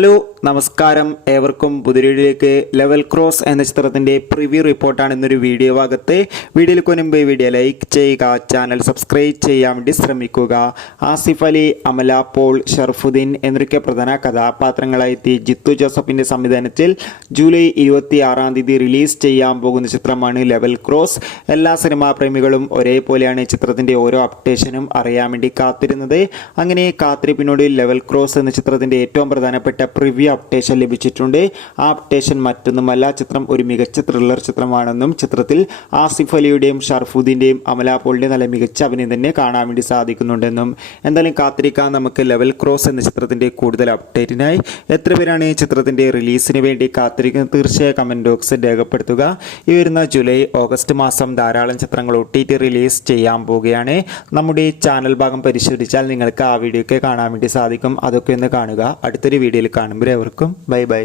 Hello നമസ്കാരം, ഏവർക്കും പുതിയൊരിലേക്ക് level cross എന്ന ചിത്രത്തിൻ്റെ പ്രിവ്യൂ റിപ്പോർട്ടാണ് ഇന്നൊരു വീഡിയോ ഭാഗത്ത്. വീഡിയോയിലേക്ക് മുൻപ് വീഡിയോ ലൈക്ക് ചെയ്യുക, ചാനൽ സബ്സ്ക്രൈബ് ചെയ്യാൻ വേണ്ടി ശ്രമിക്കുക. ആസിഫ് അലി, അമല പോൾ, ഷർഫുദ്ദീൻ എന്നൊക്കെ പ്രധാന കഥാപാത്രങ്ങളായി ജിത്തു ജോസഫിൻ്റെ സംവിധാനത്തിൽ ജൂലൈ 26 റിലീസ് ചെയ്യാൻ പോകുന്ന ചിത്രമാണ് ലെവൽ ക്രോസ്. എല്ലാ സിനിമാ പ്രേമികളും ഒരേപോലെയാണ് ചിത്രത്തിൻ്റെ ഓരോ അപ്ഡേഷനും അറിയാൻ വേണ്ടി കാത്തിരുന്നത്. അങ്ങനെ കാത്തിരിപ്പിനോട് ലെവൽ ക്രോസ് എന്ന ചിത്രത്തിൻ്റെ ഏറ്റവും പ്രധാനപ്പെട്ട പ്രിവ്യൂ അപ്ഡേഷൻ ലഭിച്ചിട്ടുണ്ട്. ആ അപ്ഡേഷൻ മറ്റൊന്നുമല്ല, ചിത്രം ഒരു മികച്ച ത്രില്ലർ ചിത്രമാണെന്നും ചിത്രത്തിൽ ആസിഫ് അലിയുടെയും ഷർഫുദ്ദീൻ്റെയും അമല പോളിൻ്റെയും നല്ല മികച്ച അഭിനയം തന്നെ കാണാൻ വേണ്ടി സാധിക്കുന്നുണ്ടെന്നും. എന്തായാലും കാത്തിരിക്കാൻ നമുക്ക് ലെവൽ ക്രോസ് എന്ന ചിത്രത്തിൻ്റെ കൂടുതൽ അപ്ഡേറ്റിനായി. എത്ര പേരാണ് ഈ ചിത്രത്തിൻ്റെ റിലീസിന് വേണ്ടി കാത്തിരിക്കുന്നത്? തീർച്ചയായും കമൻറ്റ് ബോക്സിൽ രേഖപ്പെടുത്തുക. ഈ വരുന്ന ജൂലൈ ഓഗസ്റ്റ് മാസം ധാരാളം ചിത്രങ്ങൾ OTT റിലീസ് ചെയ്യാൻ പോവുകയാണ്. നമ്മുടെ ചാനൽ ഭാഗം പരിശോധിച്ചാൽ നിങ്ങൾക്ക് ആ വീഡിയോ ഒക്കെ കാണാൻ വേണ്ടി സാധിക്കും. അതൊക്കെ ഒന്ന് കാണുക. അടുത്തൊരു വീഡിയോയിൽ കാണുമ്പോൾ ഏവർക്കും ബൈ ബൈ.